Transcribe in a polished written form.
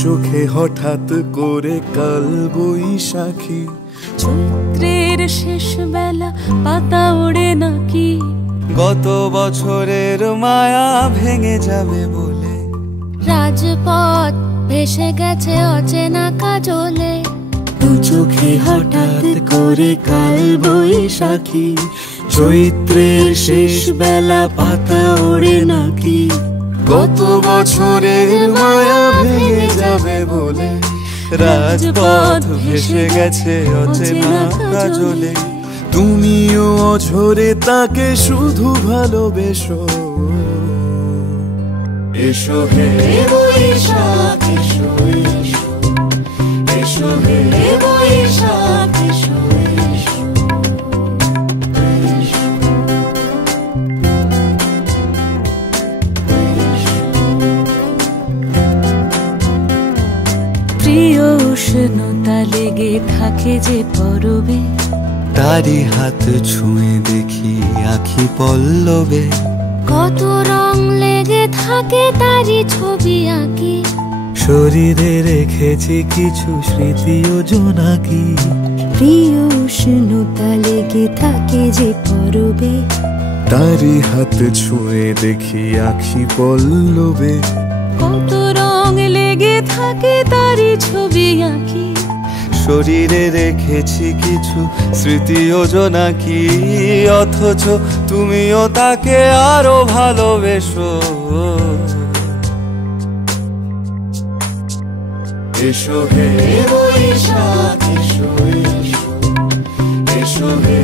চোখে হঠাৎ করে কাল বৈশাখী, চৈত্রের শেষ বেলা পাতা ওড়ে নাকি, গত বছরের মায়া ভেঙে যাবে বলে, রাজপথ ভেসে গেছে অচেনা কাজলে। দু চোখে হঠাৎ করে কাল বৈশাখী, চৈত্রের শেষ বেলা পাতা ওড়ে নাকি, গত বছরের মায়া ভেঙে যাবে বলে, রাজপথ ভেসে গেছে অচেনা কাজলে। তুমিও অঝরে তাকে শুধু ভালোবেসো, এসো হে বৈশাখ এসো এসো, এসো হে বৈশাখ এসো এসো, এসো। প্রিয় উষ্ণতা লেগে থাকে যে পরবে, তারি হাত ছুঁয়ে দেখি আখি পল্লবে, কত রং লেগে থাকে তারই ছবি আঁকি, শরীরে রেখেছি কিছু স্মৃতি ও জোনাকি। প্রিয় উষ্ণতা লেগে থাকে যে পরবে, তারি হাত ছুঁয়ে দেখি আখি পল্লবে, কত রং লেগে থাকে তারই ছবি আঁকি, শরীরে রেখেছি কিছু স্মৃতি ও জোনাকি। অথচ তুমিও তাকে আরো ভালোবেসো, এসো হে বৈশাখ এসো এসো, এসো হে